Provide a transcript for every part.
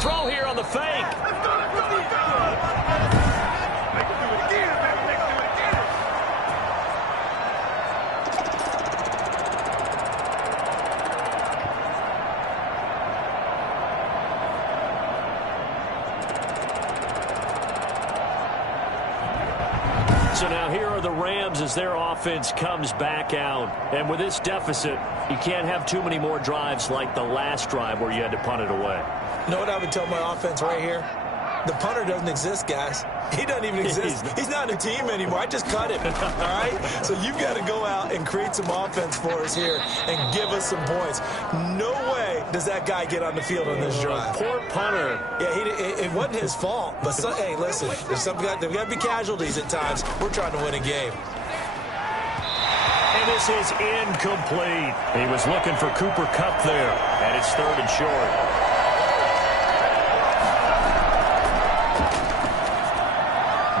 throw here on the fake. So now here are the Rams as their offense comes back out. And with this deficit, you can't have too many more drives like the last drive where you had to punt it away. You know what I would tell my offense right here? The punter doesn't exist, guys. He doesn't even exist. He's not in a team anymore. I just cut him, all right? So you've got to go out and create some offense for us here and give us some points. No way does that guy get on the field on this drive. Poor punter. Yeah, it wasn't his fault. But, hey, listen, there's got to be casualties at times. We're trying to win a game. And this is incomplete. He was looking for Cooper Kupp there, and it's 3rd and short.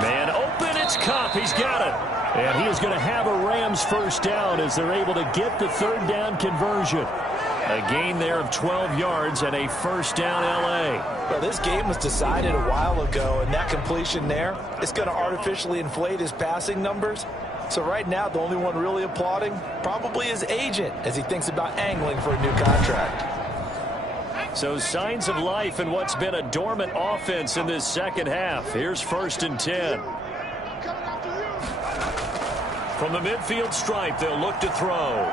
Man open, it's Kupp. He's got it. And he is going to have a Rams first down as they're able to get the 3rd down conversion. A gain there of 12 yards and a first down L.A. Well, this game was decided a while ago, and that completion there is going to artificially inflate his passing numbers. So right now, the only one really applauding probably his agent as he thinks about angling for a new contract. So signs of life in what's been a dormant offense in this second half. Here's 1st and 10. From the midfield stripe, they'll look to throw.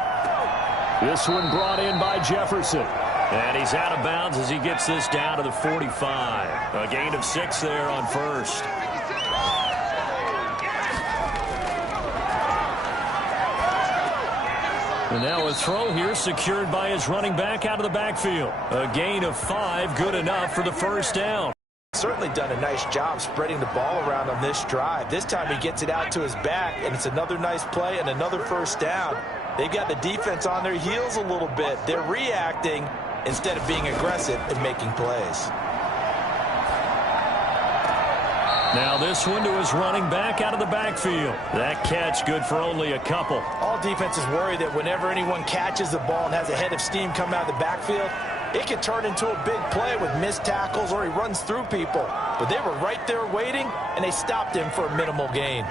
This one brought in by Jefferson. And he's out of bounds as he gets this down to the 45. A gain of 6 there on 1st. And now a throw here secured by his running back out of the backfield. A gain of 5, good enough for the first down. Certainly done a nice job spreading the ball around on this drive. This time he gets it out to his back, and it's another nice play and another first down. They've got the defense on their heels a little bit. They're reacting instead of being aggressive and making plays. Now this one to his running back out of the backfield. That catch good for only a couple. All defenses worry that whenever anyone catches the ball and has a head of steam come out of the backfield, it can turn into a big play with missed tackles or he runs through people. But they were right there waiting, and they stopped him for a minimal gain.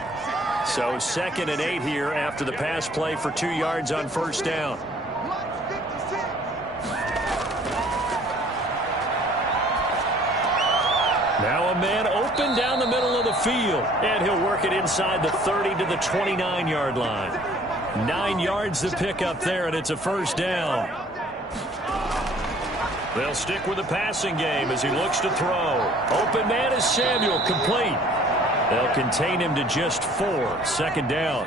So 2nd and 8 here after the pass play for 2 yards on first down. Now a man open down the middle of the field, and he'll work it inside the 30 to the 29-yard line. 9 yards to pick up there, and it's a first down. They'll stick with the passing game as he looks to throw. Open man is Samuel, complete. They'll contain him to just 4, 2nd down.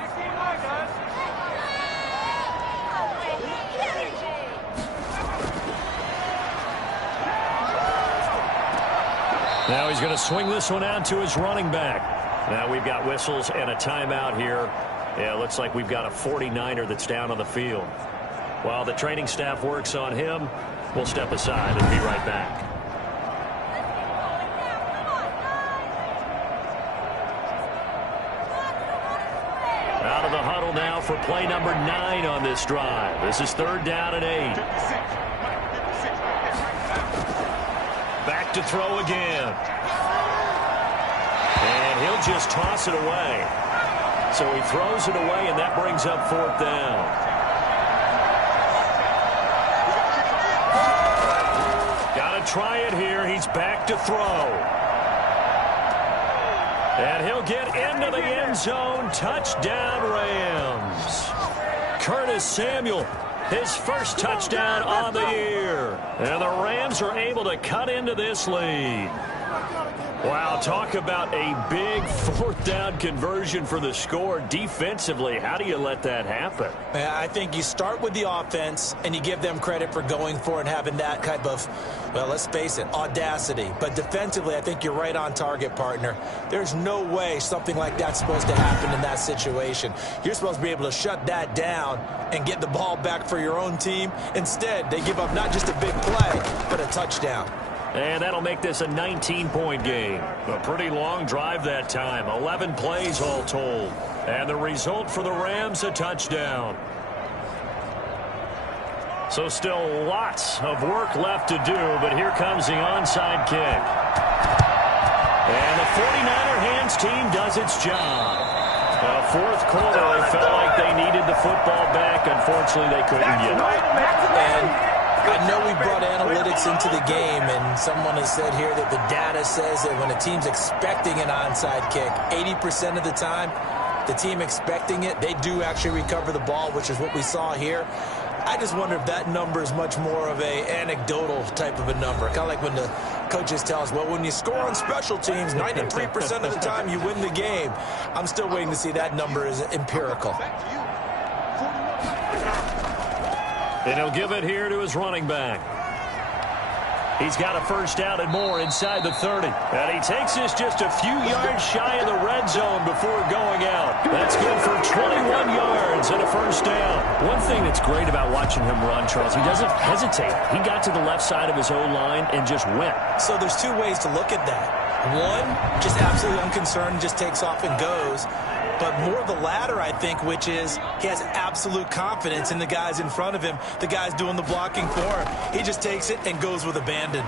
Now he's going to swing this one out to his running back. Now we've got whistles and a timeout here. Yeah, it looks like we've got a 49er that's down on the field. While the training staff works on him, we'll step aside and be right back. Out of the huddle now for play number 9 on this drive. This is 3rd down and 8. Back to throw again. And he'll just toss it away. So he throws it away, and that brings up 4th down. Got to try it here. He's back to throw. And he'll get into the end zone. Touchdown, Rams. Curtis Samuel, his first touchdown on the year. And the Rams are able to cut into this lead. Wow, talk about a big 4th down conversion for the score. Defensively, how do you let that happen? I think you start with the offense, and you give them credit for going for it and having that type of, well, let's face it, audacity. But defensively, I think you're right on target, partner. There's no way something like that's supposed to happen in that situation. You're supposed to be able to shut that down and get the ball back for your own team. Instead, they give up not just a big play, but a touchdown. And that'll make this a 19-point game. A pretty long drive that time. 11 plays all told. And the result for the Rams, a touchdown. So still lots of work left to do, but here comes the onside kick. And the 49er hands team does its job. Fourth quarter, they felt like they needed the football back. Unfortunately, they couldn't get it. And I know we brought analytics into the game, and someone has said here that the data says that when a team's expecting an onside kick, 80% of the time, the team expecting it, they do actually recover the ball, which is what we saw here. I just wonder if that number is much more of a anecdotal type of a number. Kind of like when the coaches tell us, well, when you score on special teams, 93% of the time you win the game. I'm still waiting to see that number is empirical. And he'll give it here to his running back. He's got a first down and more inside the 30. And he takes this just a few yards shy of the red zone before going out. That's good for 21 yards and a first down. One thing that's great about watching him run, Charles, he doesn't hesitate. He got to the left side of his O-line and just went. So there's two ways to look at that. One, just absolutely unconcerned, just takes off and goes. But more the latter, I think, which is he has absolute confidence in the guys in front of him, the guys doing the blocking for him. He just takes it and goes with abandon.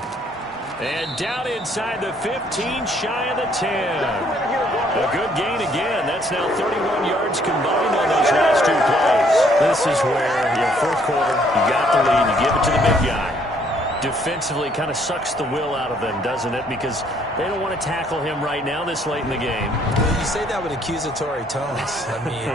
And down inside the 15, shy of the 10. A good gain again. That's now 31 yards combined on those last two plays. This is where, fourth quarter, you got the lead, you give it to the big guy. Defensively kind of sucks the will out of them, doesn't it? Because they don't want to tackle him right now this late in the game. Well, you say that with accusatory tones. I mean,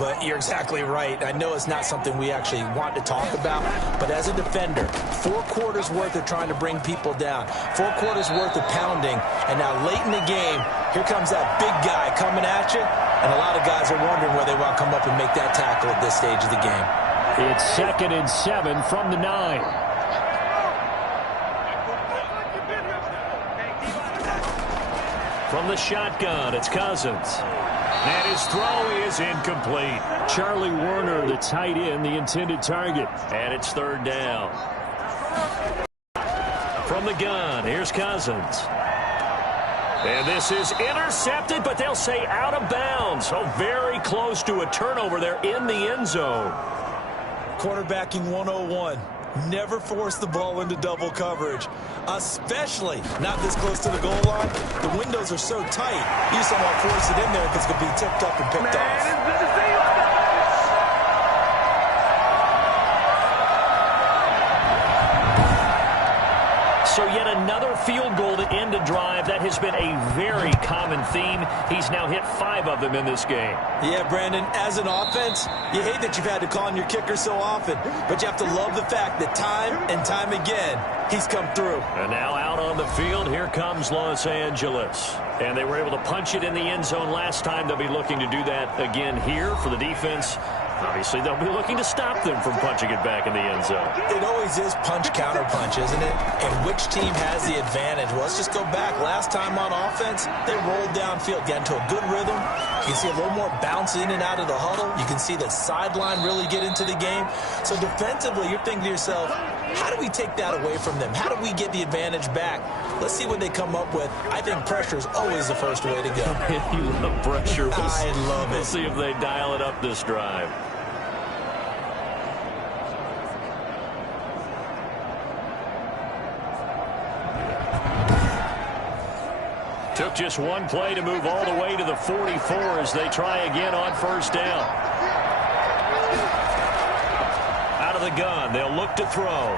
but you're exactly right. I know it's not something we actually want to talk about, but as a defender, 4 quarters worth of trying to bring people down, 4 quarters worth of pounding, and now late in the game, here comes that big guy coming at you, and a lot of guys are wondering where they want to come up and make that tackle at this stage of the game. It's 2nd and 7 from the 9. From the shotgun, it's Cousins. And his throw is incomplete. Charlie Warner, the tight end, the intended target. And it's 3rd down. From the gun, here's Cousins. And this is intercepted, but they'll say out of bounds. So very close to a turnover there in the end zone. Quarterbacking 101. Never force the ball into double coverage, especially not this close to the goal line. The windows are so tight, you just don't want to force it in there because it could be tipped up and picked off. So yet another field goal to end a drive. That has been a very common theme. He's now hit 5 of them in this game. Yeah, Brandon, as an offense, you hate that you've had to call on your kicker so often, but you have to love the fact that time and time again, he's come through. And now out on the field, here comes Los Angeles. And they were able to punch it in the end zone last time. They'll be looking to do that again here for the defense. Obviously, they'll be looking to stop them from punching it back in the end zone. It always is punch-counter-punch, isn't it? And which team has the advantage? Well, let's just go back. Last time on offense, they rolled downfield, got into a good rhythm. You can see a little more bounce in and out of the huddle. You can see the sideline really get into the game. So defensively, you're thinking to yourself, how do we take that away from them? How do we get the advantage back? Let's see what they come up with. I think pressure is always the first way to go. You love pressure. I love it. We'll see if they dial it up this drive. Took just one play to move all the way to the 44 as they try again on first down. Out of the gun, they'll look to throw.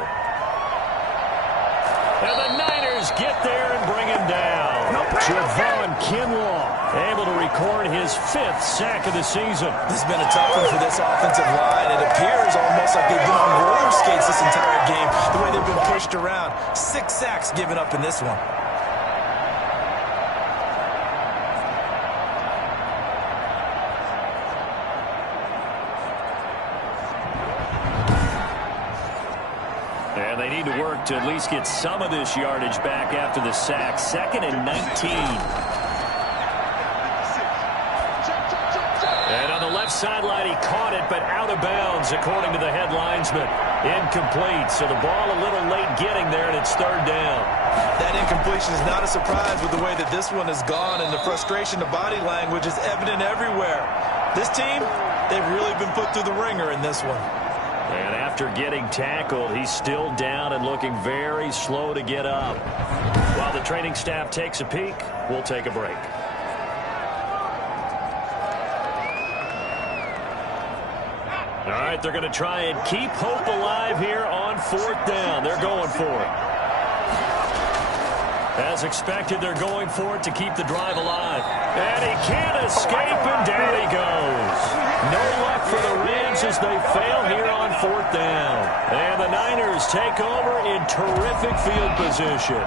And the Niners get there and bring him down. Javon Kinlaw able to record his 5th sack of the season. This has been a tough one for this offensive line. It appears almost like they've been on roller skates this entire game, the way they've been pushed around. 6 sacks given up in this one. And they need to work to at least get some of this yardage back after the sack. 2nd and 19. And on the left sideline, he caught it, but out of bounds, according to the head linesman. Incomplete, so the ball a little late getting there, and it's 3rd down. That incompletion is not a surprise with the way that this one has gone, and the frustration of body language is evident everywhere. This team, they've really been put through the ringer in this one. And after getting tackled, he's still down and looking very slow to get up. While the training staff takes a peek, we'll take a break. All right, they're going to try and keep hope alive here on 4th down. They're going for it. As expected, they're going for it to keep the drive alive. And he can't escape, and down he goes. No luck for the Rams as they fail here on 4th down. And the Niners take over in terrific field position.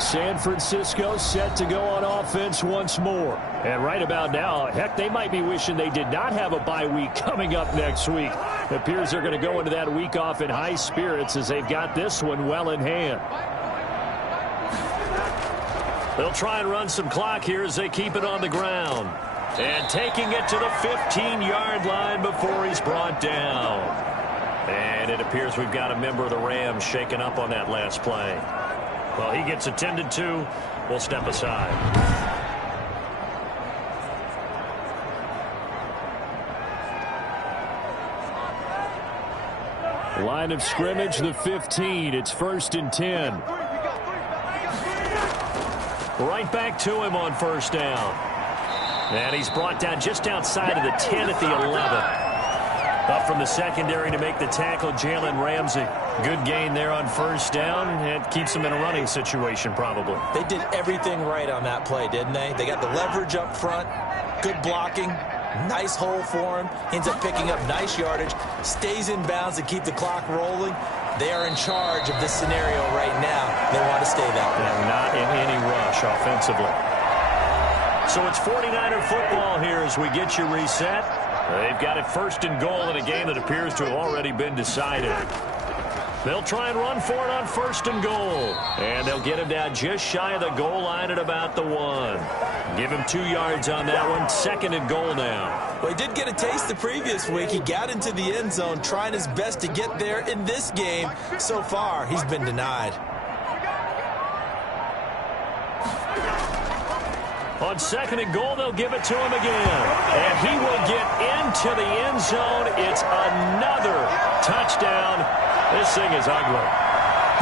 San Francisco set to go on offense once more. And right about now, heck, they might be wishing they did not have a bye week coming up next week. It appears they're going to go into that week off in high spirits as they've got this one well in hand. They'll try and run some clock here as they keep it on the ground. And taking it to the 15-yard line before he's brought down. And it appears we've got a member of the Rams shaken up on that last play. Well, he gets attended to. We'll step aside. Line of scrimmage, the 15. It's 1st and 10. Right back to him on 1st down. And he's brought down just outside of the 10 at the 11. Up from the secondary to make the tackle, Jalen Ramsey. Good gain there on 1st down. It keeps them in a running situation, probably. They did everything right on that play, didn't they? They got the leverage up front, good blocking, nice hole for him. Ends up picking up nice yardage, stays in bounds to keep the clock rolling. They are in charge of this scenario right now. They want to stay that way. And not in any rush offensively. So it's 49er football here as we get you reset. They've got it 1st and goal in a game that appears to have already been decided. They'll try and run for it on 1st and goal. And they'll get him down just shy of the goal line at about the 1. Give him 2 yards on that one. 2nd and goal now. Well, he did get a taste the previous week. He got into the end zone, trying his best to get there in this game. So far, he's been denied. On 2nd and goal, they'll give it to him again. And he will get into the end zone. It's another touchdown. This thing is ugly.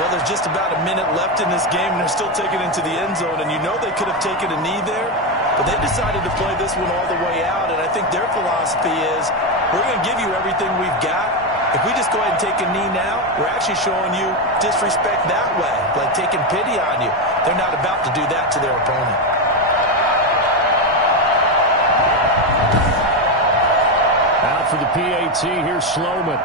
Well, there's just about a minute left in this game, and they're still taking it into the end zone. And you know they could have taken a knee there, but they decided to play this one all the way out. And I think their philosophy is, we're going to give you everything we've got. If we just go ahead and take a knee now, we're actually showing you disrespect that way, like taking pity on you. They're not about to do that to their opponent. Out for the PAT, here's Sloman.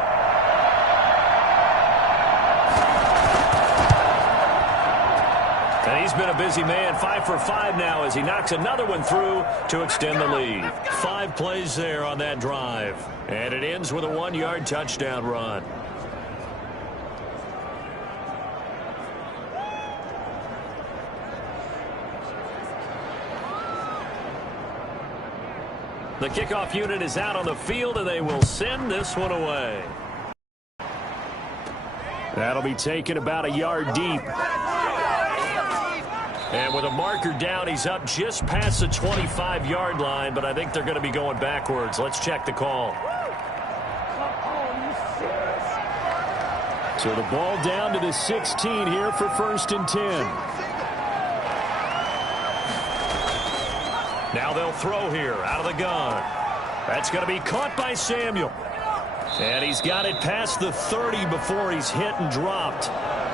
And he's been a busy man, 5 for 5 now as he knocks another one through to extend the lead. 5 plays there on that drive. And it ends with a 1-yard touchdown run. The kickoff unit is out on the field, and they will send this one away. That'll be taken about a yard deep. And with a marker down, he's up just past the 25-yard line, but I think they're going to be going backwards. Let's check the call. So the ball down to the 16 here for 1st and 10. Now they'll throw here out of the gun. That's going to be caught by Samuel. And he's got it past the 30 before he's hit and dropped.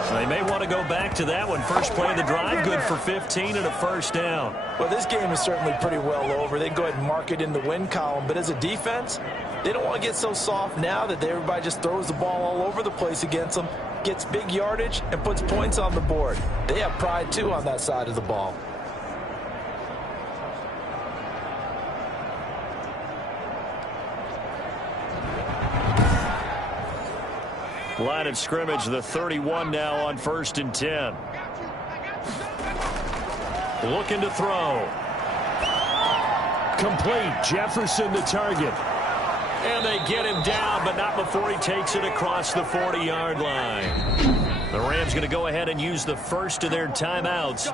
So they may want to go back to that one. First play of the drive, good for 15 and a 1st down. Well, this game is certainly pretty well over. They can go ahead and mark it in the win column. But as a defense, they don't want to get so soft now that everybody just throws the ball all over the place against them, gets big yardage, and puts points on the board. They have pride, too, on that side of the ball. Line of scrimmage, the 31 now on 1st and 10. Looking to throw. Complete. Jefferson the target. And they get him down, but not before he takes it across the 40-yard line. The Rams going to go ahead and use the first of their timeouts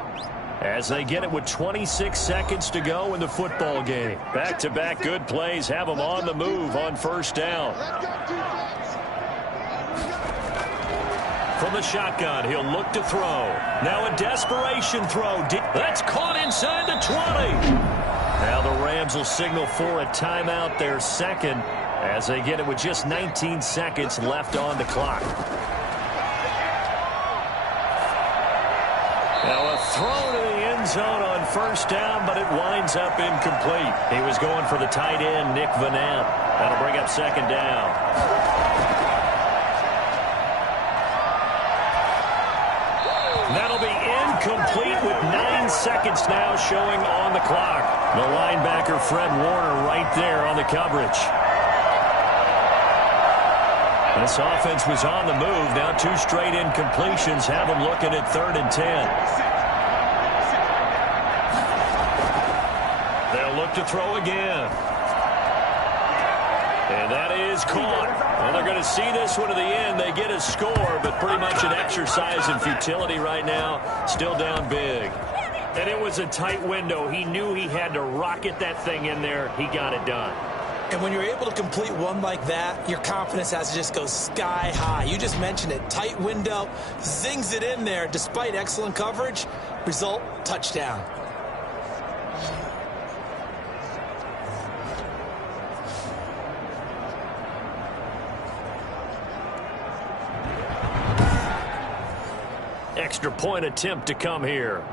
as they get it with 26 seconds to go in the football game. Back-to-back good plays have them on the move on first down. From the shotgun, he'll look to throw. Now a desperation throw. That's caught inside the 20. Now the Rams will signal for a timeout, their second, as they get it with just 19 seconds left on the clock. Now a throw to the end zone on first down, but it winds up incomplete. He was going for the tight end, Nick Vanant. That'll bring up second down. That'll be incomplete with 9 seconds now showing on the clock. The linebacker, Fred Warner, right there on the coverage. This offense was on the move. Now 2 straight incompletions have them looking at 3rd and 10. They'll look to throw again. And that is caught. Well, they're going to see this one to the end. They get a score, but pretty much an exercise in futility right now. Still down big. And it was a tight window. He knew he had to rocket that thing in there. He got it done. And when you're able to complete one like that, your confidence has to just go sky high. You just mentioned it. Tight window, zings it in there despite excellent coverage. Result, touchdown. Extra point attempt to come here.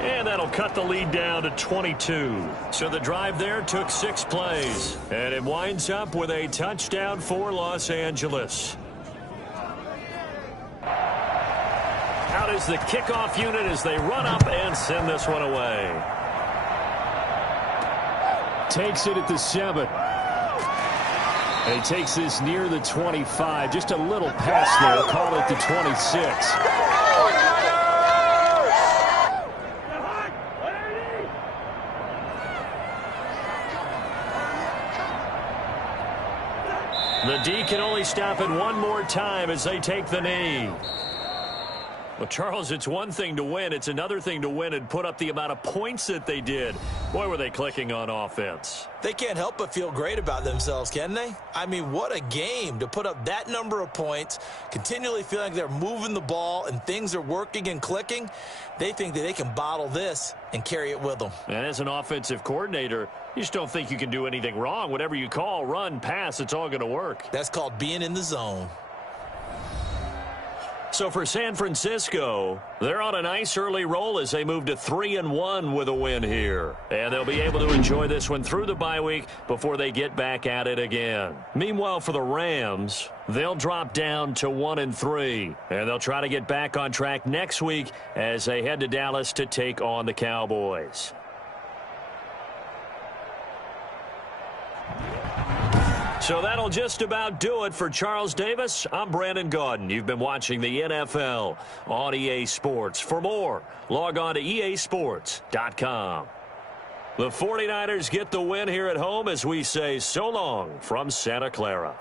And that'll cut the lead down to 22. So the drive there took 6 plays. And it winds up with a touchdown for Los Angeles. Out is the kickoff unit as they run up and send this one away. Takes it at the 7. And he takes this near the 25. Just a little pass there. Call it the 26. The D can only stop it one more time as they take the knee. Well, Charles, it's one thing to win. It's another thing to win and put up the amount of points that they did. Boy, were they clicking on offense. They can't help but feel great about themselves, can they? I mean, what a game to put up that number of points, continually feeling like they're moving the ball and things are working and clicking. They think that they can bottle this and carry it with them. And as an offensive coordinator, you just don't think you can do anything wrong. Whatever you call, run, pass, it's all going to work. That's called being in the zone. So for San Francisco, they're on a nice early roll as they move to 3-1 with a win here. And they'll be able to enjoy this one through the bye week before they get back at it again. Meanwhile, for the Rams, they'll drop down to 1-3. And they'll try to get back on track next week as they head to Dallas to take on the Cowboys. So that'll just about do it for Charles Davis. I'm Brandon Gaudin. You've been watching the NFL on EA Sports. For more, log on to easports.com. The 49ers get the win here at home as we say so long from Santa Clara.